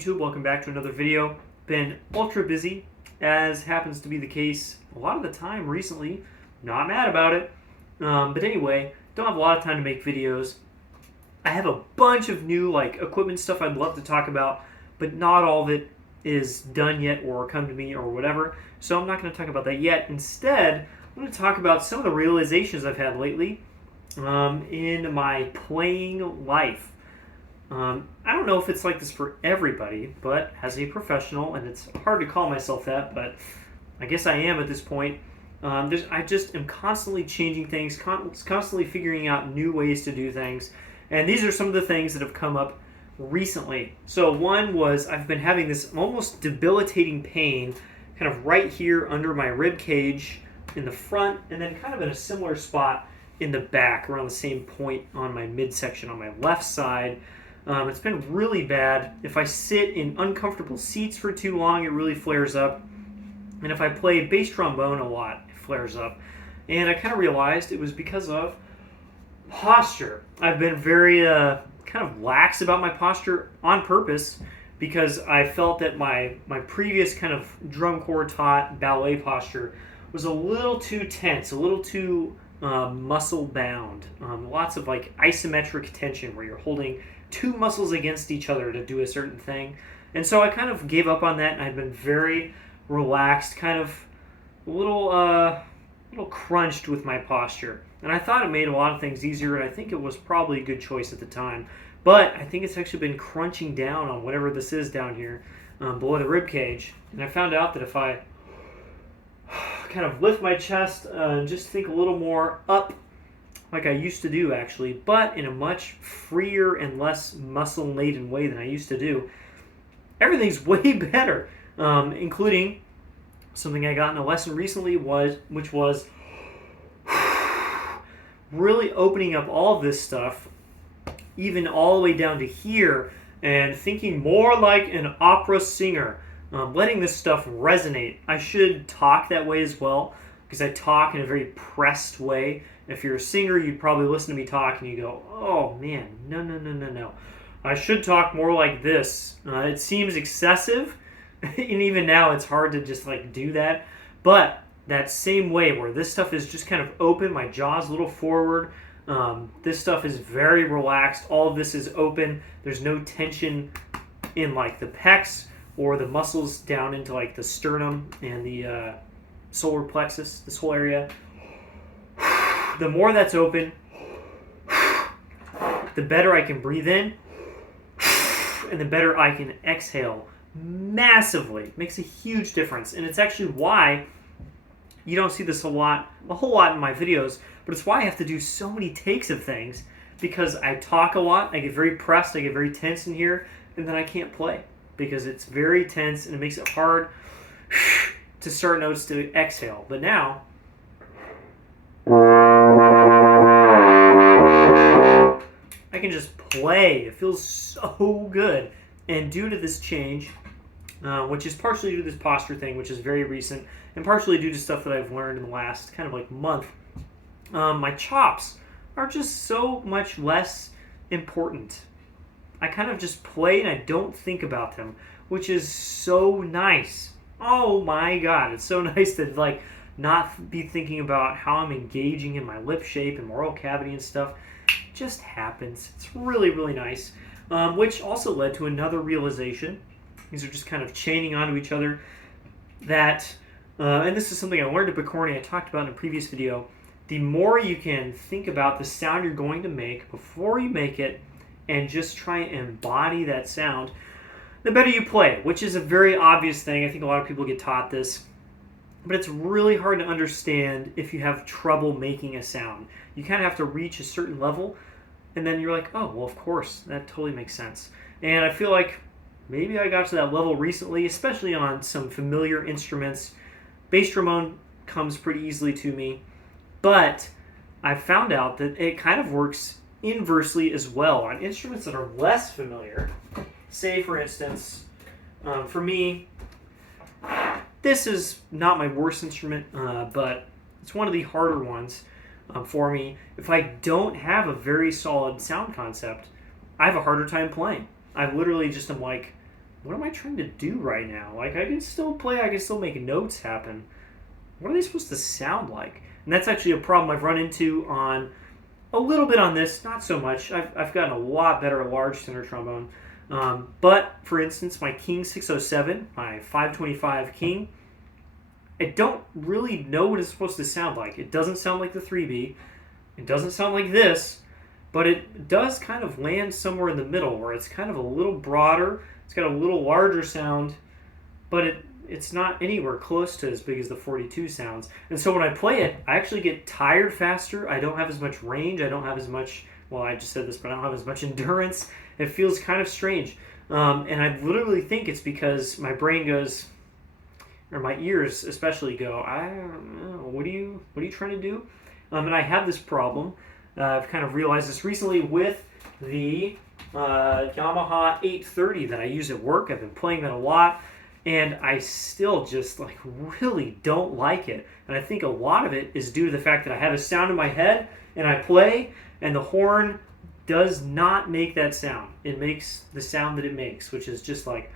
YouTube? Welcome back to another video. Been ultra busy, as happens to be the case a lot of the time recently. Not mad about it. But anyway, don't have a lot of time to make videos. I have a bunch of new equipment stuff I'd love to talk about, but not all of it is done yet or come to me or whatever. So I'm not going to talk about that yet. Instead, I'm going to talk about some of the realizations I've had lately in my playing life. I don't know if it's like this for everybody, but as a professional, and it's hard to call myself that, but I guess I am at this point, I just am constantly changing things, constantly figuring out new ways to do things, and these are some of the things that have come up recently. So one was I've been having this almost debilitating pain kind of right here under my rib cage in the front, and then kind of in a similar spot in the back, around the same point on my midsection on my left side. It's been really bad. If I sit in uncomfortable seats for too long, it really flares up. And if I play bass trombone a lot, it flares up. And I kind of realized it was because of posture. I've been very kind of lax about my posture on purpose because I felt that my previous kind of drum corps taught ballet posture was a little too tense, a little too muscle bound. Lots of isometric tension where you're holding two muscles against each other to do a certain thing. And so I kind of gave up on that, and I've been very relaxed, kind of a little crunched with my posture. And I thought it made a lot of things easier, and I think it was probably a good choice at the time. But I think it's actually been crunching down on whatever this is down here below the rib cage. And I found out that if I kind of lift my chest and just think a little more up, like I used to do actually, but in a much freer and less muscle-laden way than I used to do, everything's way better, including something I got in a lesson recently, which was really opening up all of this stuff, even all the way down to here, and thinking more like an opera singer, letting this stuff resonate. I should talk that way as well, because I talk in a very pressed way. If you're a singer, you'd probably listen to me talk and you go, oh man, no. I should talk more like this. It seems excessive, and even now it's hard to just do that. But that same way where this stuff is just kind of open, my jaw's a little forward, this stuff is very relaxed, all of this is open, there's no tension in the pecs or the muscles down into the sternum and the solar plexus, this whole area. The more that's open, the better I can breathe in, and the better I can exhale massively. It makes a huge difference, and it's actually why you don't see this a whole lot in my videos, but it's why I have to do so many takes of things, because I talk a lot, I get very pressed, I get very tense in here, and then I can't play, because it's very tense, and it makes it hard to start notes to exhale. But now, I can just play. It feels so good. And due to this change, which is partially due to this posture thing, which is very recent, and partially due to stuff that I've learned in the last kind of month, my chops are just so much less important. I kind of just play and I don't think about them, which is so nice. Oh my God, it's so nice to not be thinking about how I'm engaging in my lip shape and oral cavity and stuff. It just happens. It's really, really nice. Which also led to another realization. These are just kind of chaining onto each other. That, and this is something I learned at Bicorni, I talked about in a previous video. The more you can think about the sound you're going to make before you make it, and just try and embody that sound, the better you play, which is a very obvious thing. I think a lot of people get taught this. But it's really hard to understand if you have trouble making a sound. You kind of have to reach a certain level, and then you're like, oh, well, of course, that totally makes sense. And I feel like maybe I got to that level recently, especially on some familiar instruments. Bass trombone comes pretty easily to me, but I found out that it kind of works inversely as well on instruments that are less familiar. Say, for instance, for me, this is not my worst instrument, but it's one of the harder ones for me. If I don't have a very solid sound concept, I have a harder time playing. I literally just am what am I trying to do right now? Like, I can still play, I can still make notes happen. What are they supposed to sound like? And that's actually a problem I've run into on a little bit on this, not so much. I've gotten a lot better at large tenor trombone. But, for instance, my King 607, my 525 King, I don't really know what it's supposed to sound like. It doesn't sound like the 3B. It doesn't sound like this, but it does kind of land somewhere in the middle where it's kind of a little broader. It's got a little larger sound, but it's not anywhere close to as big as the 42 sounds. And so when I play it, I actually get tired faster. I don't have as much range. I don't have as much, well, I just said this, but I don't have as much endurance. It feels kind of strange. And I literally think it's because my brain goes, or my ears especially go, I don't know, what are you trying to do? And I have this problem. I've kind of realized this recently with the Yamaha 830 that I use at work. I've been playing that a lot, and I still just like really don't like it. And I think a lot of it is due to the fact that I have a sound in my head and I play, and the horn does not make that sound. It makes the sound that it makes, which is just like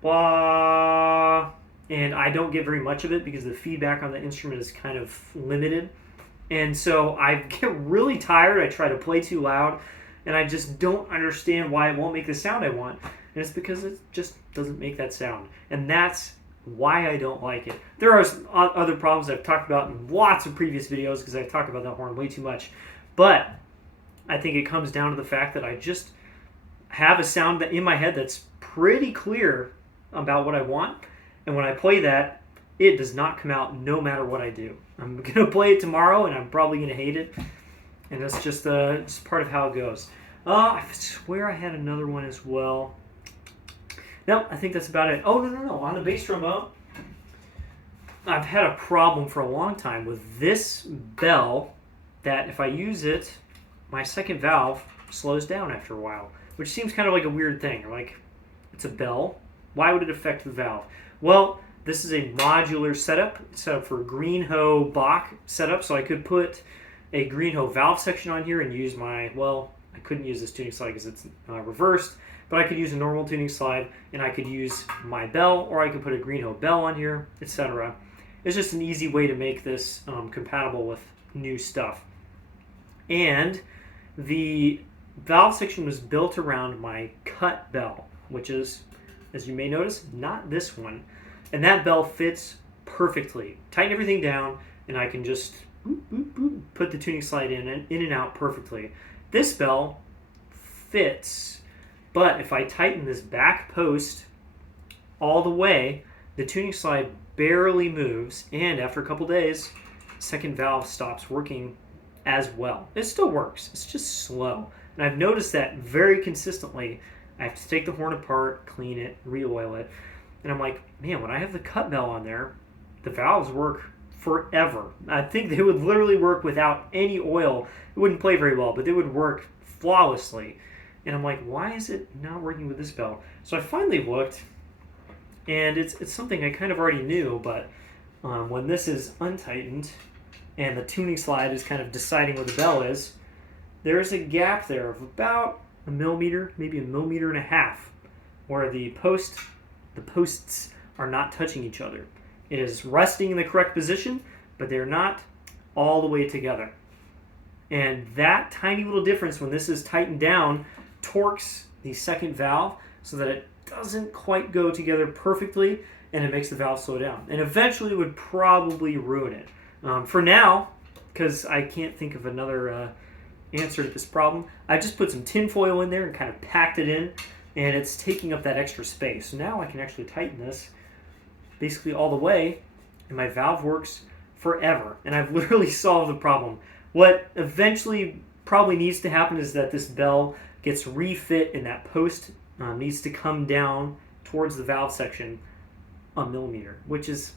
blah. And I don't get very much of it because the feedback on the instrument is kind of limited. And so I get really tired. I try to play too loud, and I just don't understand why it won't make the sound I want. And it's because it just doesn't make that sound. And that's why I don't like it. There are other problems I've talked about in lots of previous videos because I've talked about that horn way too much. But I think it comes down to the fact that I just have a sound in my head that's pretty clear about what I want. And when I play that, it does not come out no matter what I do. I'm going to play it tomorrow, and I'm probably going to hate it. And that's just part of how it goes. I swear I had another one as well. No, I think that's about it. Oh, no. On the bass trombone, I've had a problem for a long time with this bell that if I use it, my second valve slows down after a while, which seems kind of like a weird thing. Like, it's a bell. Why would it affect the valve? Well, this is a modular setup. It's set up for a Greenhoe Bach setup, so I could put a Greenhoe valve section on here and use my, well, I couldn't use this tuning slide because it's reversed, but I could use a normal tuning slide, and I could use my bell, or I could put a Greenhoe bell on here, etc. It's just an easy way to make this compatible with new stuff. And the valve section was built around my cut bell, which is, as you may notice, not this one. And that bell fits perfectly. Tighten everything down, and I can just boop, boop, boop, put the tuning slide in and out perfectly. This bell fits, but if I tighten this back post all the way, the tuning slide barely moves, and after a couple days, second valve stops working as well. It still works. It's just slow. And I've noticed that very consistently. I have to take the horn apart, clean it, re-oil it. And I'm like, man, when I have the cut bell on there, the valves work forever. I think they would literally work without any oil. It wouldn't play very well, but they would work flawlessly. And I'm like, why is it not working with this bell? So I finally looked, and it's something I kind of already knew, but when this is untightened and the tuning slide is kind of deciding where the bell is, there's a gap there of about a millimeter, maybe 1.5 millimeters, where the posts are not touching each other. It is resting in the correct position, but they're not all the way together. And that tiny little difference, when this is tightened down, torques the second valve so that it doesn't quite go together perfectly, and it makes the valve slow down. And eventually would probably ruin it. For now, because I can't think of another answer to this problem, I just put some tin foil in there and kind of packed it in, and it's taking up that extra space. So now I can actually tighten this basically all the way, and my valve works forever. And I've literally solved the problem. What eventually probably needs to happen is that this bell gets refit, and that post needs to come down towards the valve section 1 millimeter, which is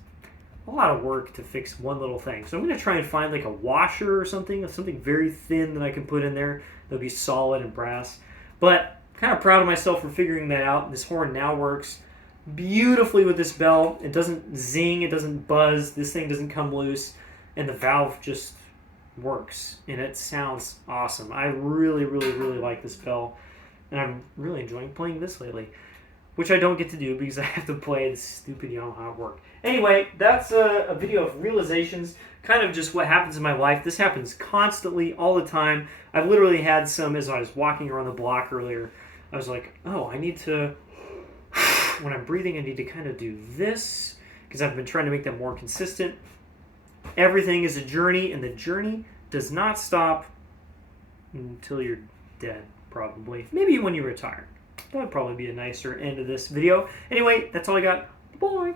a lot of work to fix one little thing. So I'm going to try and find like a washer or something very thin that I can put in there that'll be solid and brass. But kind of proud of myself for figuring that out. This horn now works beautifully with this bell. It doesn't zing, it doesn't buzz, this thing doesn't come loose, and the valve just works, and it sounds awesome. I really, really, really like this bell, and I'm really enjoying playing this lately. which I don't get to do because I have to play this stupid Yamaha at work. Anyway, that's a video of realizations, kind of just what happens in my life. This happens constantly, all the time. I've literally had some as I was walking around the block earlier. I was like, oh, I need to, when I'm breathing, I need to kind of do this because I've been trying to make that more consistent. Everything is a journey, and the journey does not stop until you're dead, probably. Maybe when you retire. That would probably be a nicer end of this video. Anyway, that's all I got. Bye.